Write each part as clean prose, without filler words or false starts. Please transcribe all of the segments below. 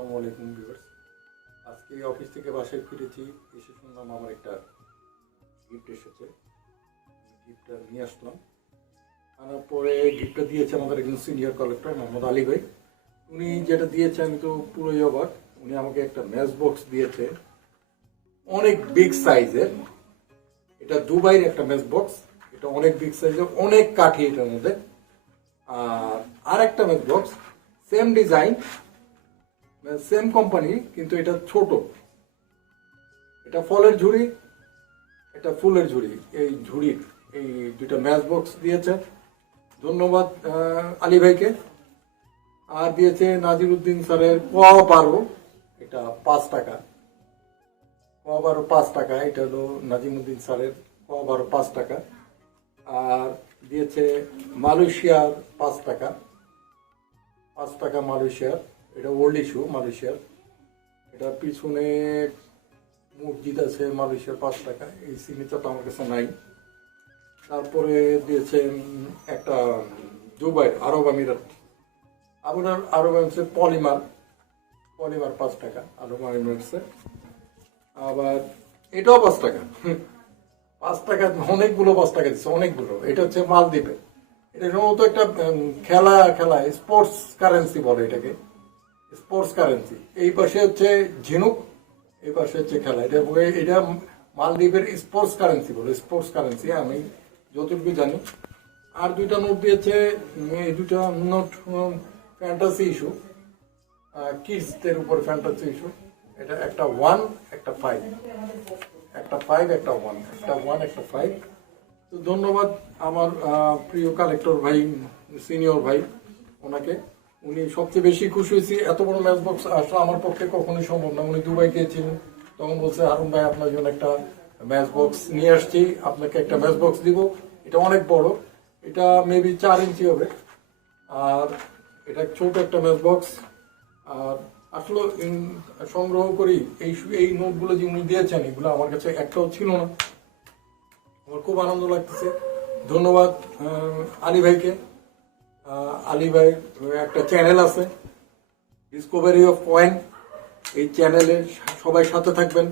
আসসালামু আলাইকুম ভিউয়ার্স। আজকে অফিস থেকে বাসায় ফিরেছি, এসে শুনলাম আমার একটা গিফট এসেছে। গিফটটা নিয়ে আসলাম, আনার পরে গিফটটা দিয়েছে আমাদের একজন সিনিয়র কালেক্টর মোহাম্মদ আলী ভাই। উনি যেটা দিয়েছে আমি তো পুরোই অবাক। উনি আমাকে একটা ম্যাচ বক্স দিয়েছে, অনেক বিগ সাইজের। এটা দুবাইয়ের একটা ম্যাচ বক্স, এটা অনেক বিগ সাইজের, অনেক কাঠি এটার মধ্যে। আর একটা match box, same design, same company, কিন্তু এটা ছোট। এটা ফলের ঝুড়ি, এটা ফুলের ঝুড়ি। এই ঝুড়ির এই দুইটা ম্যাচ বক্স দিয়েছে, ধন্যবাদ আলী ভাইকে। আর দিয়েছে নাজিরুদ্দিন স্যারের ক12, এটা 5 টাকা। ক12 5 টাকা, এটা হলো নাজিমুদ্দিন স্যারের ক12 5 টাকা। আর দিয়েছে মালয়েশিয়ার 5 টাকা, 5 টাকা মালয়েশিয়ার। এটা ওল্ড ইস্যু মালয়েশিয়ার। এটা পিছনে মসজিদ আছে, মালয়েশিয়ার 5 টাকা। এই সিগনেচারটা আমার কাছে নাই। তারপরে দিয়েছে একটা দুবাই আরব আমিরাত, আপনার আরব আমিরাতের পলিমার 5 টাকা আরব আমিরাতের। আবার এটাও 5 টাকা। 5 টাকা, অনেকগুলো 5 টাকা দিচ্ছে, অনেকগুলো। এটা হচ্ছে মালদ্বীপে। এটা সম্ভবত একটা খেলা স্পোর্টস কারেন্সি বলে এটাকে, স্পোর্টস কারেন্সি। এই পাশে হচ্ছে ঝিনুক, এই পাশে হচ্ছে খেলা। এটা মালদ্বীপের স্পোর্টস কারেন্সি বলে, স্পোর্টস কারেন্সি আমি যতটুকু জানি। আর দুইটা নোট দিয়েছে, এই দুইটা নোট ফ্যান্টাসি ইস্যু, কিডসদের উপর ফ্যান্টাসি ইস্যু। এটা একটা 1, একটা 5, একটা 5, একটা 1, একটা 1, একটা 5। তো ধন্যবাদ আমার প্রিয় কালেক্টর ভাই, সিনিয়র ভাই, ওনাকে। উনি সবচেয়ে বেশি খুশি হয়েছি। এত বড় ম্যাচ বক্স আসলে আমার পক্ষে কখনোই সম্ভব না। উনি দুবাই গিয়েছিলেন, তখন বলছে হারুন ভাই আপনার জন্য একটা ম্যাচ বক্স নিয়ে আসছি, আপনাকে একটা ম্যাচ বক্স দিব। এটা অনেক বড়, এটা মেবি 4 ইঞ্চি হবে। আর এটা ছোট একটা ম্যাচ বক্স। আর আসলে সংগ্রহ করি এই নোটগুলো যে উনি দিয়েছেন, এগুলো আমার কাছে একটাও ছিল না। আমার খুব আনন্দ লাগতেছে। ধন্যবাদ আলী ভাইকে। আলী ভাই একটা চ্যানেল আছে, ডিসকভারি অফ কয়েন। এই চ্যানেলে সবাই সাথে থাকবেন,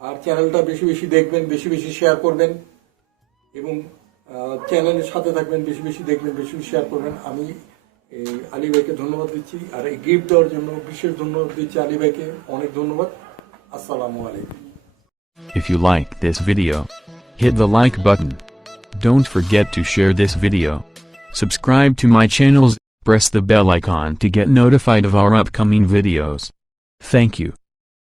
আর চ্যানেলটা বেশি বেশি দেখবেন, বেশি বেশি শেয়ার করবেন, এবং চ্যানেলের সাথে থাকবেন, বেশি বেশি দেখবেন, বেশি বেশি শেয়ার করবেন। আমি এই আলী ভাইকে ধন্যবাদ দিচ্ছি, আর এই গিফট দেওয়ার জন্য বিশেষ ধন্যবাদ দিচ্ছি আলী ভাইকে। অনেক ধন্যবাদ। আসসালামু আলাইকুম। If you like this video, hit the like button. Don't forget to share this video. Subscribe to my channels, press the bell icon to get notified of our upcoming videos. Thank you.